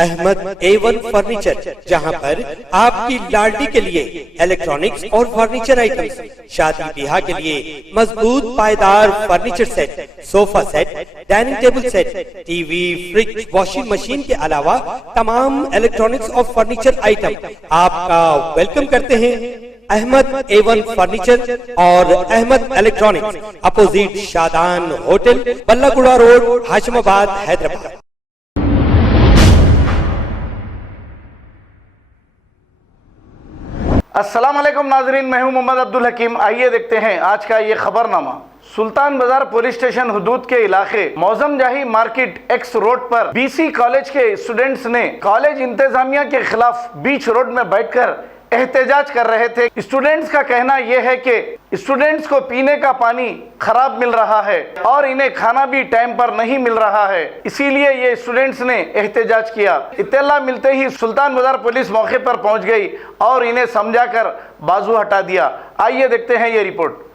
Ahmad A1 furniture, जहां पर आपकी लाडली के लिए इलेक्ट्रॉनिक्स और फर्नीचर आइटम्स, शादी ब्याह के लिए मजबूत पायदार furniture set, sofa set, dining table set, TV, fridge, washing machine के अलावा तमाम इलेक्ट्रॉनिक्स और फर्नीचर आइटम आपका वेलकम करते हैं। अहमद A1 फर्नीचर और Ahmed electronics, opposite Shadan hotel, Ballaguda road, Hashimabad, Hyderabad. अस्सलाम वालेकुम नाजरीन, मैं हूं मोहम्मद अब्दुल हकीम। आइए देखते हैं आज का ये खबरनामा। सुल्तान बाजार पुलिस स्टेशन हुदूद के इलाके मौजम जाही मार्केट एक्स रोड पर BC कॉलेज के स्टूडेंट्स ने कॉलेज इंतजामिया के खिलाफ बीच रोड में बैठकर एहतजाज कर रहे थे। स्टूडेंट्स का कहना यह है कि स्टूडेंट्स को पीने का पानी खराब मिल रहा है और इन्हें खाना भी टाइम पर नहीं मिल रहा है, इसीलिए ये स्टूडेंट्स ने एहतजाज किया। इत्तला मिलते ही सुल्तान बाजार पुलिस मौके पर पहुंच गई और इन्हें समझाकर बाजू हटा दिया। आइए देखते हैं ये रिपोर्ट।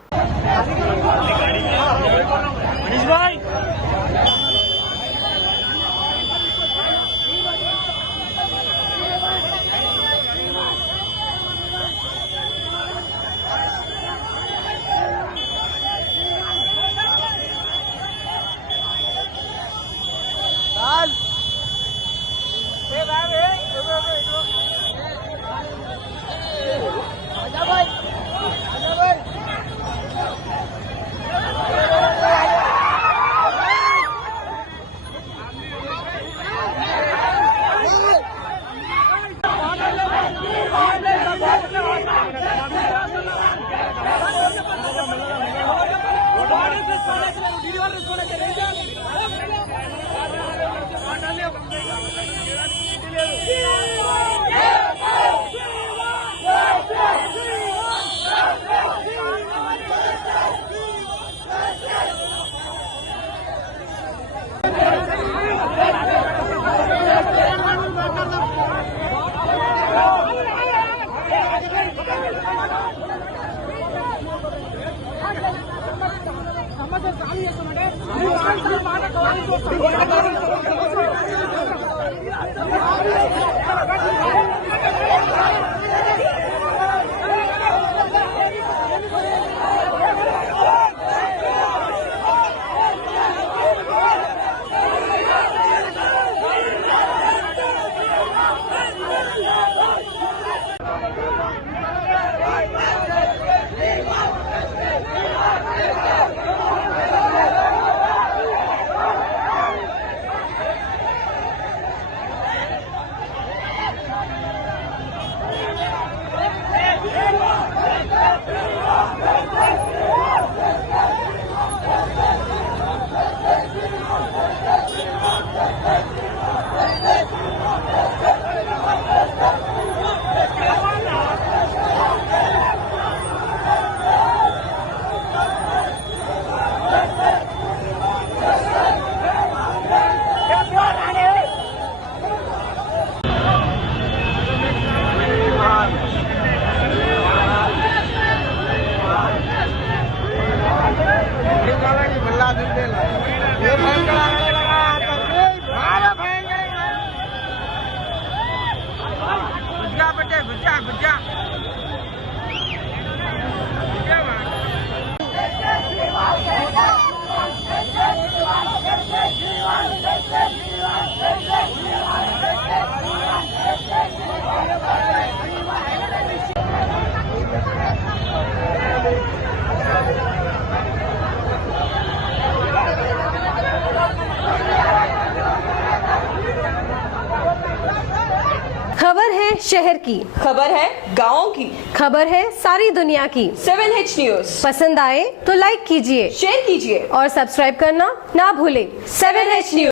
खबर है शहर की, खबर है गाँव की, खबर है सारी दुनिया की। 7H न्यूज पसंद आए तो लाइक कीजिए, शेयर कीजिए और सब्सक्राइब करना ना भूलें। 7H news.